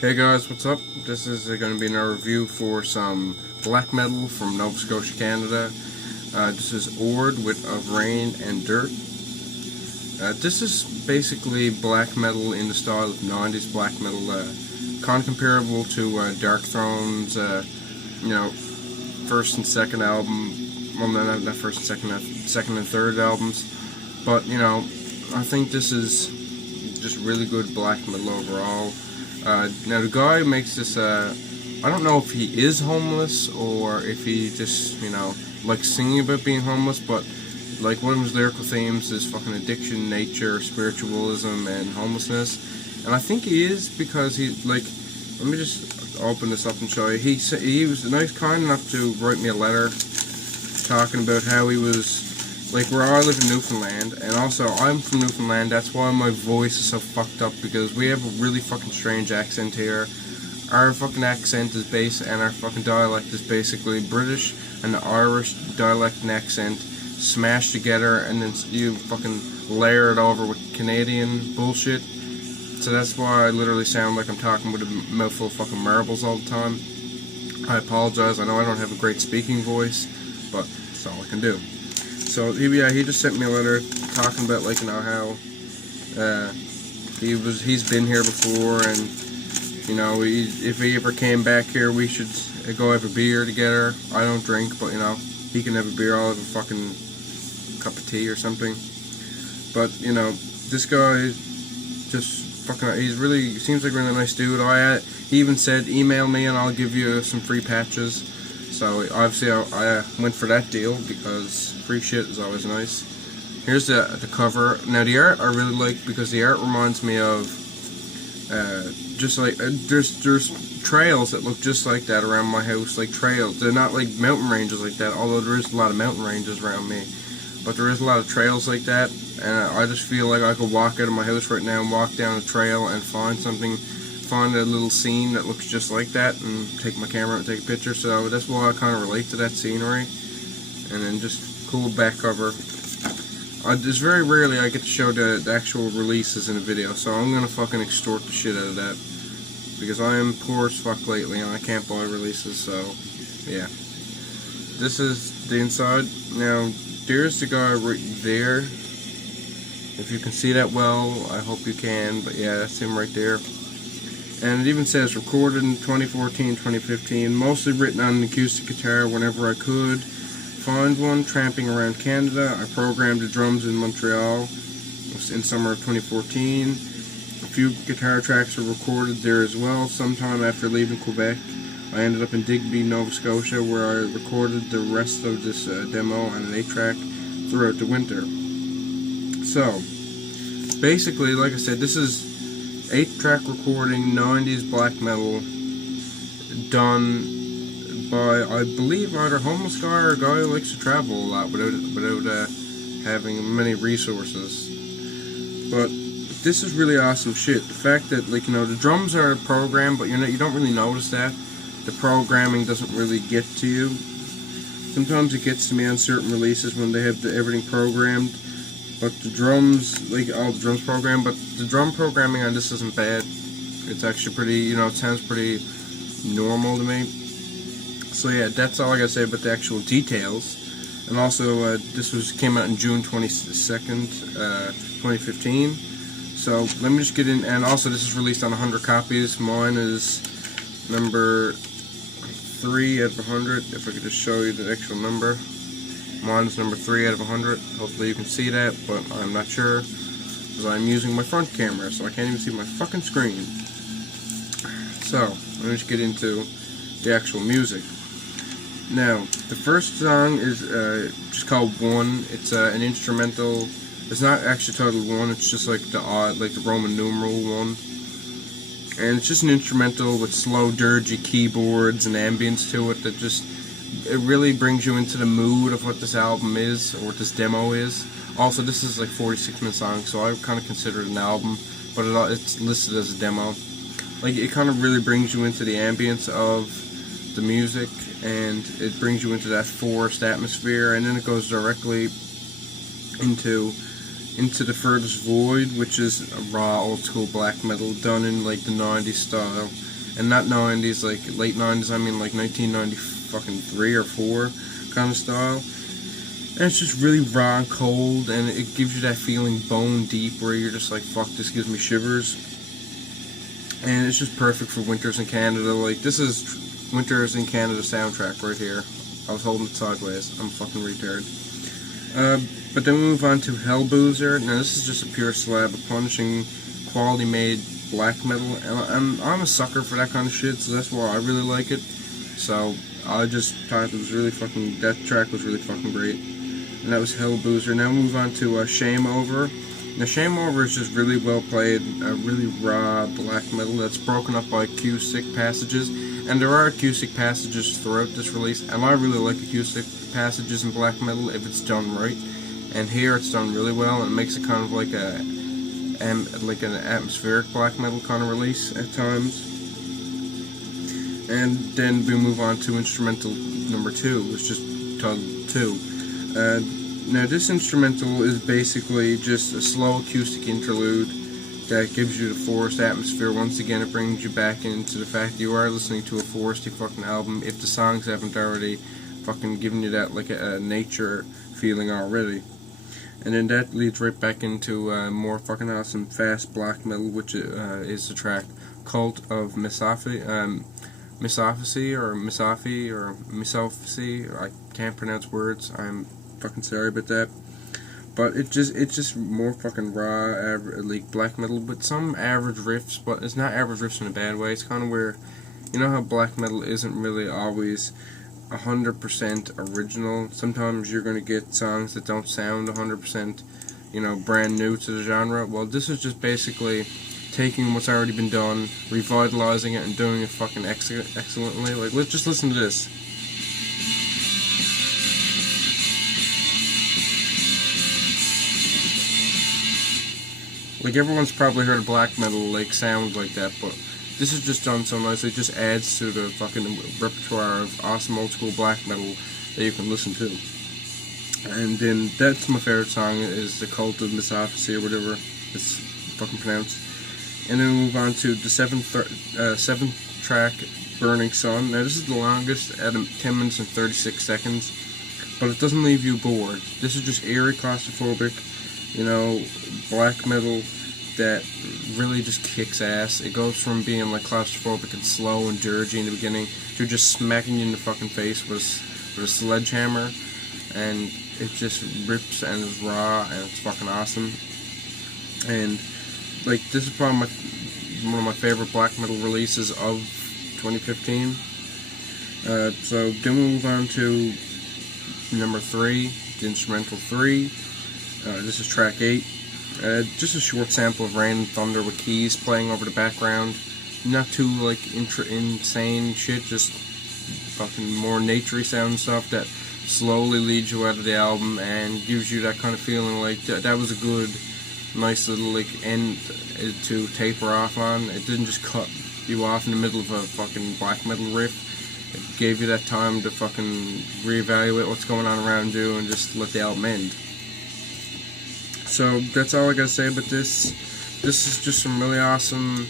Hey guys, what's up? This is going to be another review for some black metal from Nova Scotia, Canada. This is Ord with Of Rain and Dirt. This is basically black metal in the style of 90s black metal, kind of comparable to Dark Throne's, first and second album. Well, no, not first and second, second and third albums. But, I think this is just really good black metal overall. Now the guy who makes this, I don't know if he is homeless or if he just, likes singing about being homeless, but like one of his lyrical themes is fucking addiction, nature, spiritualism, and homelessness. And I think he is because let me just open this up and show you. He was kind enough to write me a letter talking about how he was, where I live in Newfoundland, and also I'm from Newfoundland. That's why my voice is so fucked up, because we have a really fucking strange accent here. Our fucking accent is and our fucking dialect is basically British and the Irish dialect and accent smashed together, and then you fucking layer it over with Canadian bullshit. So that's why I literally sound like I'm talking with a mouthful of fucking marbles all the time. I apologize. I know I don't have a great speaking voice, but that's all I can do. So he just sent me a letter talking about how he's been here before, and if he ever came back here, we should go have a beer together. I don't drink, but he can have a beer. I'll have a fucking cup of tea or something. But this guy just fucking, he seems like a really nice dude. He even said email me and I'll give you some free patches. So obviously I went for that deal because free shit is always nice. Here's the cover. Now the art I really like, because the art reminds me of there's trails that look just like that around my house, like trails. They're not like mountain ranges like that, although there is a lot of mountain ranges around me. But there is a lot of trails like that, and I just feel like I could walk out of my house right now and walk down a trail and find a little scene that looks just like that, and take my camera and take a picture. So that's why I kind of relate to that scenery. And then just cool back cover. Just very rarely I get to show the actual releases in a video, so I'm gonna fucking extort the shit out of that, because I am poor as fuck lately and I can't buy releases. So yeah, this is the inside. Now there's the guy right there. If you can see that well, I hope you can, but yeah, that's him right there. And it even says recorded in 2014, 2015, mostly written on an acoustic guitar whenever I could find one, tramping around Canada. I programmed the drums in Montreal in summer of 2014. A few guitar tracks were recorded there as well. Sometime after leaving Quebec, I ended up in Digby, Nova Scotia, where I recorded the rest of this demo on an 8-track throughout the winter. So, basically, like I said, this is 8-track recording, 90s black metal, done by, I believe, either a homeless guy or a guy who likes to travel a lot without having many resources. But this is really awesome shit. The fact that, the drums are programmed, but you don't really notice that. The programming doesn't really get to you. Sometimes it gets to me on certain releases when they have everything programmed. But the drums, all the drums programmed, but the drum programming on this isn't bad. It's actually pretty, it sounds pretty normal to me. So yeah, that's all I gotta say about the actual details. And also, this came out in June 22nd, 2015. So let me just get in, and also this is released on 100 copies. Mine is number 3 out of 100, if I could just show you the actual number. Mine is number 3 out of 100. Hopefully you can see that, but I'm not sure, because I'm using my front camera, so I can't even see my fucking screen. So, let me just get into the actual music. Now, the first song is just called One. It's an instrumental. It's not actually titled One, it's just the Roman numeral 1. And it's just an instrumental with slow, dirgy keyboards and ambience to it that it really brings you into the mood of what this album is, or what this demo is. Also, this is 46-minute song, so I kind of consider it an album, but it's listed as a demo. It kind of really brings you into the ambience of the music, and it brings you into that forest atmosphere, and then it goes directly into, Into the Furthest Void, which is a raw old school black metal done in like the 90s style, and not 90s, like late 90s, I mean like 1993 or 4 kind of style. And it's just really raw and cold, and it gives you that feeling bone deep where you're just like, fuck, this gives me shivers. And it's just perfect for winters in Canada. Like, this is Winters in Canada soundtrack right here. I was holding it sideways. I'm a fucking retard. But then we move on to Hellboozer. Now this is just a pure slab of punishing, quality made black metal, and I'm a sucker for that kind of shit, so that's why I really like it. So I just thought it was really fucking, that track was really fucking great. And that was Hellboozer. Now we move on to Shame Over. Now Shame Over is just really well played, really raw black metal that's broken up by acoustic passages. And there are acoustic passages throughout this release, and I really like acoustic passages in black metal if it's done right. And here it's done really well, and it makes it kind of like an atmospheric black metal kind of release at times. And then we move on to instrumental number 2, which is just titled 2. Now this instrumental is basically just a slow acoustic interlude that gives you the forest atmosphere. Once again, it brings you back into the fact that you are listening to a foresty fucking album, if the songs haven't already fucking given you that like a nature feeling already. And then that leads right back into more fucking awesome fast black metal, which is the track Cult of Misophagy, or Misophagy. I can't pronounce words. I'm fucking sorry about that. But it's just more fucking raw, like black metal, but some average riffs. But it's not average riffs in a bad way. It's kind of where, you know how black metal isn't really always 100% original. Sometimes you're going to get songs that don't sound 100%, you know, brand new to the genre. Well, this is just basically taking what's already been done, revitalizing it, and doing it fucking excellently. Like, let's just listen to this. Like, everyone's probably heard of black metal, like, sound like that, but this is just done so nicely. It just adds to the fucking repertoire of awesome old school black metal that you can listen to. And then that's my favorite song, is the Cult of Misophagy, or whatever it's fucking pronounced. And then we move on to the seventh track, Burning Sun. Now this is the longest at 10 minutes and 36 seconds, but it doesn't leave you bored. This is just eerie, claustrophobic, you know, black metal that really just kicks ass. It goes from being like claustrophobic and slow and dirgy in the beginning to just smacking you in the fucking face with a sledgehammer, and it just rips and is raw and it's fucking awesome. And like, this is probably one of my favorite black metal releases of 2015. So then we move on to number 3, the instrumental 3. This is track 8. Just a short sample of rain and thunder with keys playing over the background. Not too like insane shit, just fucking more naturey sound stuff that slowly leads you out of the album and gives you that kind of feeling like that was a good, nice little like end to taper off on. It didn't just cut you off in the middle of a fucking black metal riff. It gave you that time to fucking reevaluate what's going on around you and just let the album end. So that's all I gotta say about this. This is just some really awesome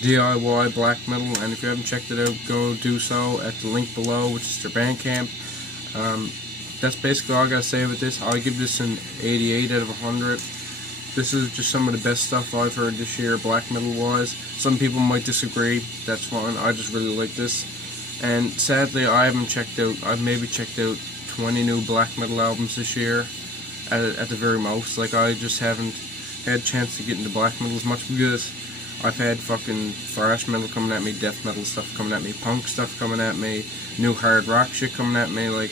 DIY black metal, and if you haven't checked it out, go do so at the link below, which is their Bandcamp. That's basically all I gotta say about this. I'll give this an 88 out of 100. This is just some of the best stuff I've heard this year, black metal wise. Some people might disagree, that's fine. I just really like this. And sadly, I've maybe checked out 20 new black metal albums this year. At the very most. Like, I just haven't had a chance to get into black metal as much because I've had fucking thrash metal coming at me, death metal stuff coming at me, punk stuff coming at me, new hard rock shit coming at me. Like,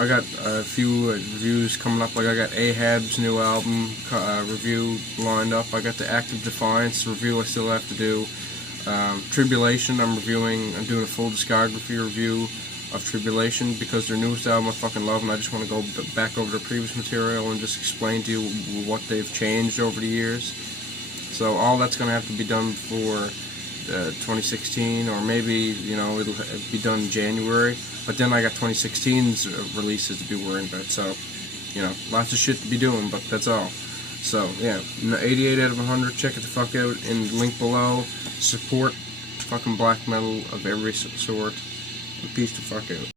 I got a few reviews coming up. Like, I got Ahab's new album review lined up. I got the Active Defiance review I still have to do. Tribulation, I'm doing a full discography review of Tribulation, because their newest album I fucking love, and I just want to go back over their previous material and just explain to you what they've changed over the years. So all that's going to have to be done for 2016, or maybe, you know, it'll be done in January, but then I got 2016's releases to be worrying about, so, you know, lots of shit to be doing, but that's all. So yeah, 88 out of 100. Check it the fuck out in the link below. Support fucking black metal of every sort. Peace the fuck out.